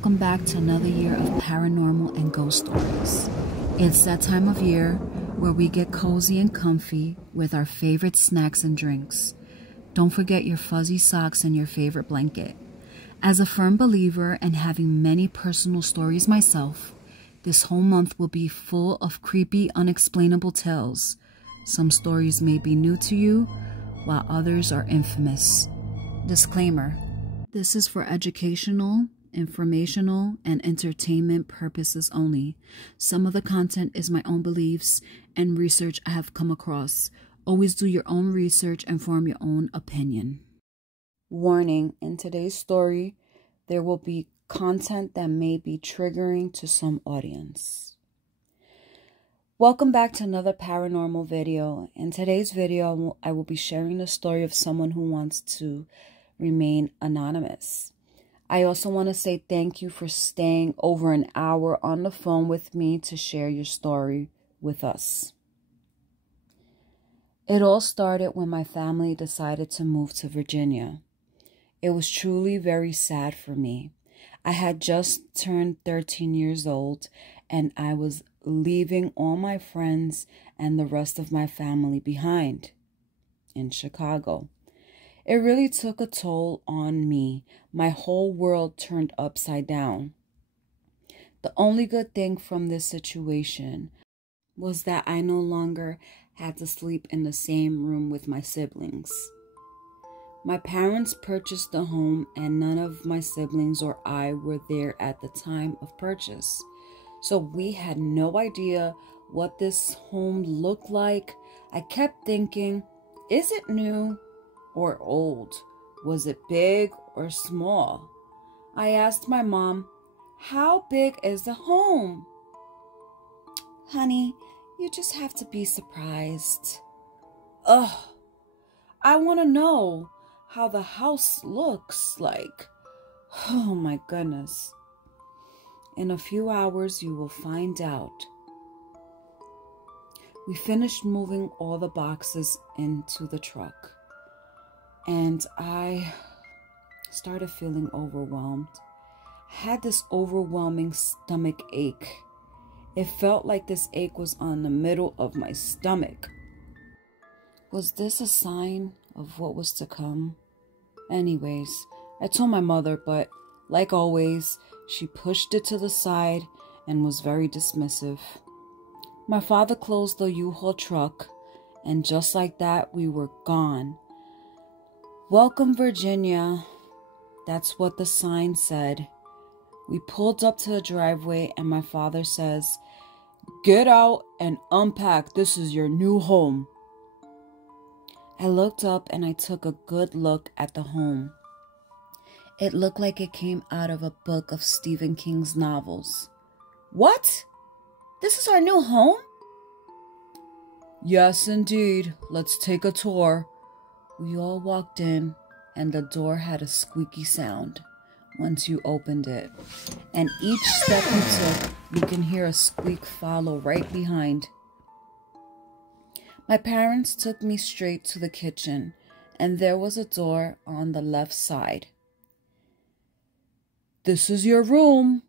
welcome back to another year of paranormal and ghost stories. It's that time of year where we get cozy and comfy with our favorite snacks and drinks. Don't forget your fuzzy socks and your favorite blanket. As a firm believer and having many personal stories myself, this whole month will be full of creepy, unexplainable tales. Some stories may be new to you, while others are infamous. Disclaimer: this is for educational, informational, and entertainment purposes only. Some of the content is my own beliefs and research I have come across. Always do your own research and form your own opinion. Warning: in today's story, there will be content that may be triggering to some audience. Welcome back to another paranormal video. In today's video, I will be sharing the story of someone who wants to remain anonymous. I also want to say thank you for staying over an hour on the phone with me to share your story with us. It all started when my family decided to move to Virginia. It was truly very sad for me. I had just turned 13 years old and I was leaving all my friends and the rest of my family behind in Chicago. It really took a toll on me. My whole world turned upside down. The only good thing from this situation was that I no longer had to sleep in the same room with my siblings. My parents purchased the home and none of my siblings or I were there at the time of purchase. So we had no idea what this home looked like. I kept thinking, is it new or old? Was it big or small? I asked my mom, how big is the home? Honey, you just have to be surprised. Ugh, I want to know how the house looks like. Oh my goodness. In a few hours, you will find out. We finished moving all the boxes into the truck, and I started feeling overwhelmed. I had this overwhelming stomach ache. It felt like this ache was on the middle of my stomach. Was this a sign of what was to come? Anyways, I told my mother, but like always, she pushed it to the side and was very dismissive. My father closed the U-Haul truck, and just like that, we were gone. Welcome, Virginia. That's what the sign said. We pulled up to the driveway, and my father says, "Get out and unpack. This is your new home." I looked up and I took a good look at the home. It looked like it came out of a book of Stephen King's novels. What? This is our new home? Yes, indeed. Let's take a tour. We all walked in, and the door had a squeaky sound once you opened it. And each step you took, you can hear a squeak follow right behind. My parents took me straight to the kitchen, and there was a door on the left side. This is your room,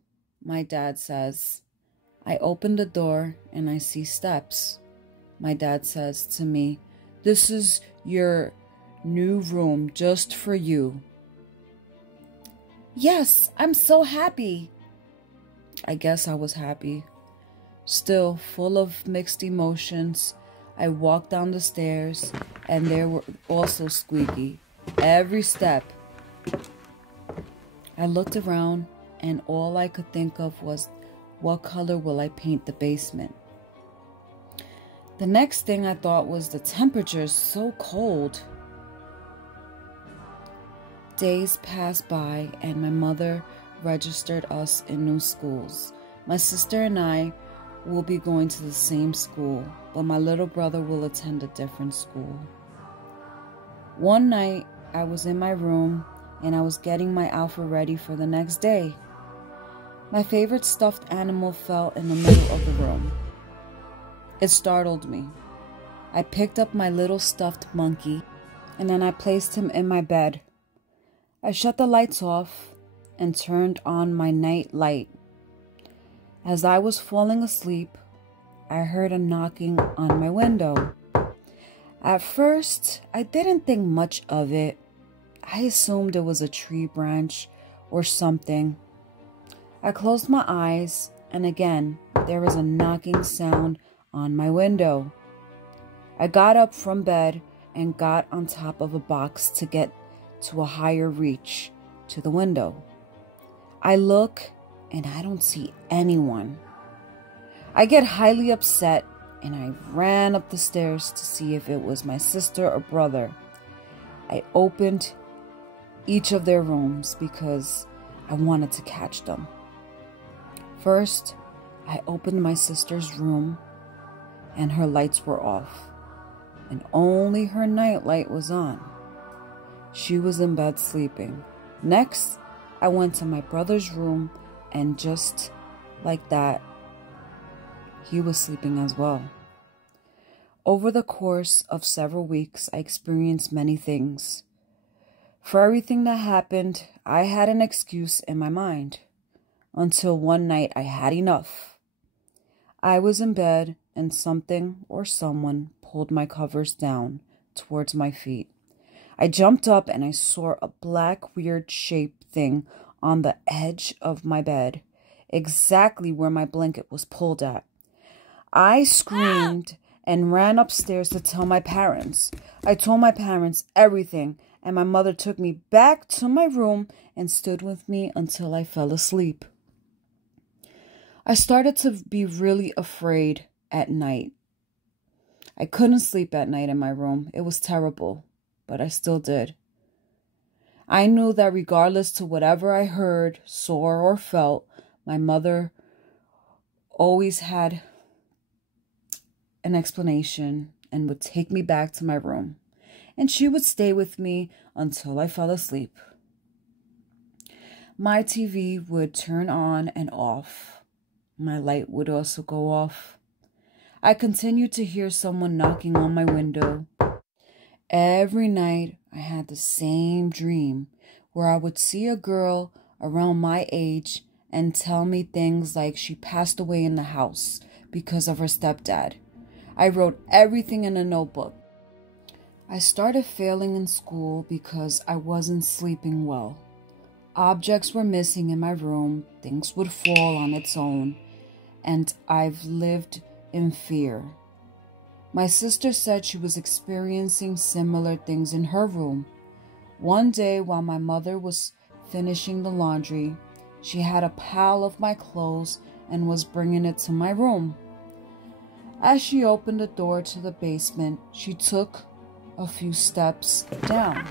my dad says. I open the door and I see steps. My dad says to me, "This is your new room just for you." Yes, I'm so happy. I guess I was happy. Still full of mixed emotions, I walked down the stairs and they were also squeaky. Every step. I looked around and all I could think of was, what color will I paint the basement? The next thing I thought was, the temperature is so cold. Days passed by and my mother registered us in new schools. My sister and I will be going to the same school, but my little brother will attend a different school. One night, I was in my room and I was getting my outfit ready for the next day. My favorite stuffed animal fell in the middle of the room. It startled me. I picked up my little stuffed monkey and then I placed him in my bed. I shut the lights off and turned on my night light. As I was falling asleep, I heard a knocking on my window. At first, I didn't think much of it. I assumed it was a tree branch or something. I closed my eyes, and again, there was a knocking sound on my window. I got up from bed and got on top of a box to get to a higher reach to the window. I look and I don't see anyone. I get highly upset and I ran up the stairs to see if it was my sister or brother. I opened each of their rooms because I wanted to catch them. First, I opened my sister's room and her lights were off, and only her nightlight was on. She was in bed sleeping. Next, I went to my brother's room, and just like that, he was sleeping as well. Over the course of several weeks, I experienced many things. For everything that happened, I had an excuse in my mind. Until one night I had enough. I was in bed and something or someone pulled my covers down towards my feet. I jumped up and I saw a black weird shaped thing on the edge of my bed, exactly where my blanket was pulled at. I screamed and ran upstairs to tell my parents. I told my parents everything, and my mother took me back to my room and stood with me until I fell asleep. I started to be really afraid at night. I couldn't sleep at night in my room. It was terrible, but I still did. I knew that regardless to whatever I heard, saw, or felt, my mother always had an explanation and would take me back to my room, and she would stay with me until I fell asleep. My TV would turn on and off. My light would also go off. I continued to hear someone knocking on my window. Every night I had the same dream where I would see a girl around my age and tell me things like she passed away in the house because of her stepdad. I wrote everything in a notebook. I started failing in school because I wasn't sleeping well. Objects were missing in my room, things would fall on its own, and I've lived in fear. My sister said she was experiencing similar things in her room. One day while my mother was finishing the laundry, she had a pile of my clothes and was bringing it to my room. As she opened the door to the basement, she took a few steps down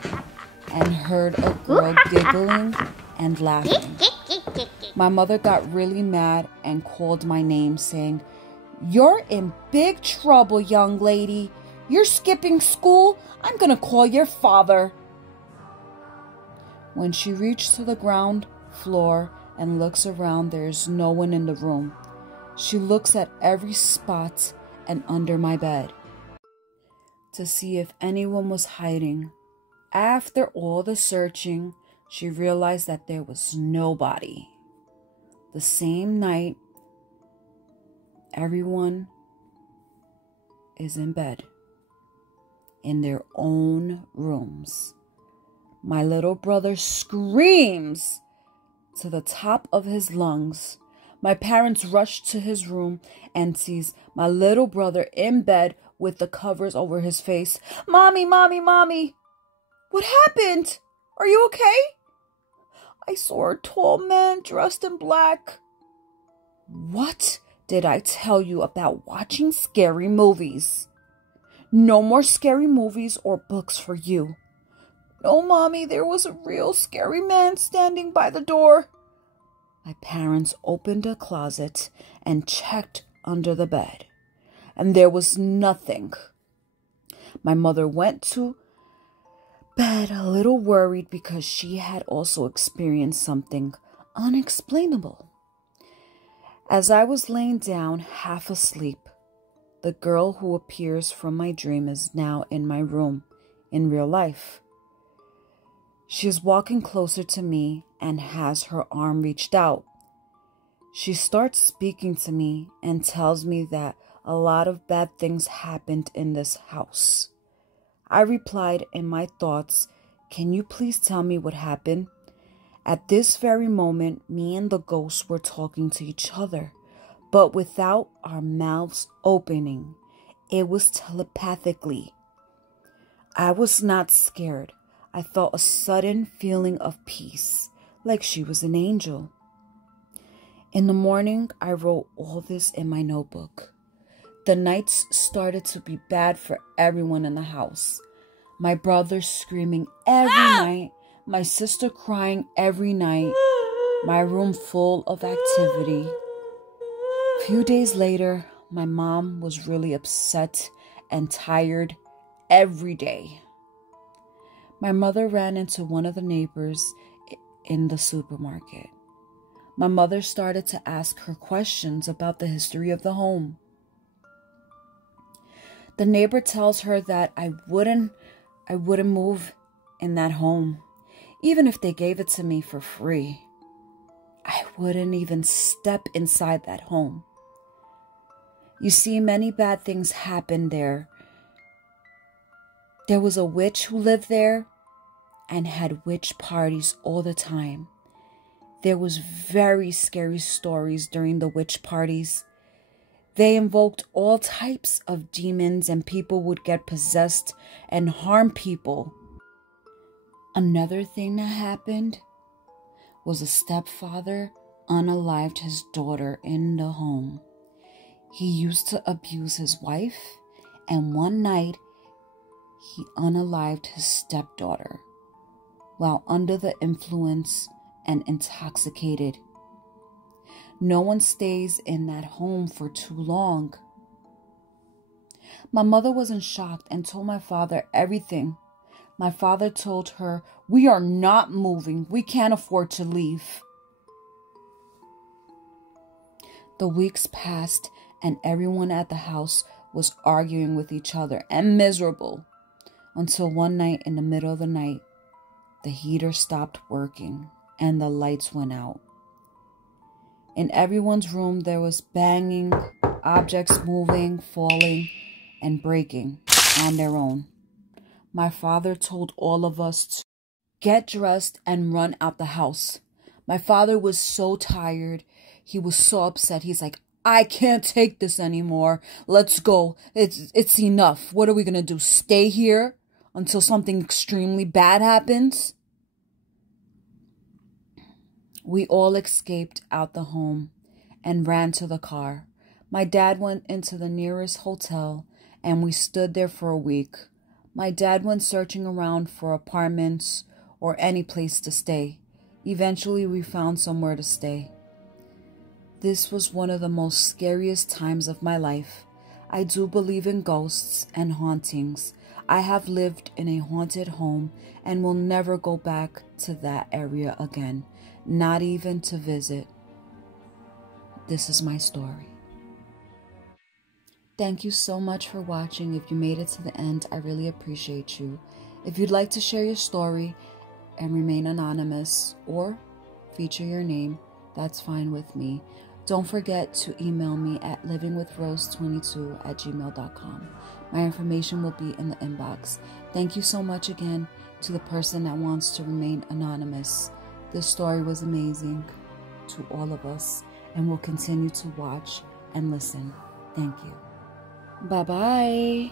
and heard a girl giggling and laughing. My mother got really mad and called my name, saying, "You're in big trouble, young lady. You're skipping school. I'm going to call your father." When she reached to the ground floor and looks around, there is no one in the room. She looks at every spot and under my bed to see if anyone was hiding. After all the searching, she realized that there was nobody. The same night, everyone is in bed, in their own rooms. My little brother screams to the top of his lungs. My parents rush to his room and sees my little brother in bed with the covers over his face. "Mommy, mommy, mommy, what happened? Are you okay?" "I saw a tall man dressed in black." "What did I tell you about watching scary movies? No more scary movies or books for you." "No, Mommy, there was a real scary man standing by the door." My parents opened a closet and checked under the bed, and there was nothing. My mother went to bed a little worried because she had also experienced something unexplainable. As I was laying down, half asleep, the girl who appears from my dream is now in my room in real life. She is walking closer to me and has her arm reached out. She starts speaking to me and tells me that a lot of bad things happened in this house. I replied in my thoughts, "Can you please tell me what happened?" At this very moment, me and the ghost were talking to each other, but without our mouths opening. It was telepathically. I was not scared. I felt a sudden feeling of peace, like she was an angel. In the morning, I wrote all this in my notebook. The nights started to be bad for everyone in the house. My brother screaming every night, my sister crying every night, my room full of activity. A few days later, my mom was really upset and tired every day. My mother ran into one of the neighbors in the supermarket. My mother started to ask her questions about the history of the home. The neighbor tells her that I wouldn't move in that home, even if they gave it to me for free. I wouldn't even step inside that home. You see, many bad things happened there. There was a witch who lived there and had witch parties all the time. There was very scary stories during the witch parties. They invoked all types of demons and people would get possessed and harm people. Another thing that happened was a stepfather unalived his daughter in the home. He used to abuse his wife, and one night he unalived his stepdaughter while under the influence and intoxicated. No one stays in that home for too long. My mother was in shock and told my father everything. My father told her, "We are not moving. We can't afford to leave." The weeks passed and everyone at the house was arguing with each other and miserable until one night in the middle of the night, the heater stopped working and the lights went out. In everyone's room, there was banging, objects moving, falling, and breaking on their own. My father told all of us to get dressed and run out the house. My father was so tired. He was so upset. He's like, "I can't take this anymore. Let's go. It's enough. What are we going to do? Stay here until something extremely bad happens?" We all escaped out the home and ran to the car. My dad went into the nearest hotel and we stood there for a week. My dad went searching around for apartments or any place to stay. Eventually we found somewhere to stay. This was one of the most scariest times of my life. I do believe in ghosts and hauntings. I have lived in a haunted home and will never go back to that area again, not even to visit. This is my story. Thank you so much for watching. If you made it to the end, I really appreciate you. If you'd like to share your story and remain anonymous or feature your name, that's fine with me. Don't forget to email me at livingwithrose22@gmail.com. My information will be in the inbox. Thank you so much again to the person that wants to remain anonymous. This story was amazing to all of us, and we'll continue to watch and listen. Thank you. Bye-bye.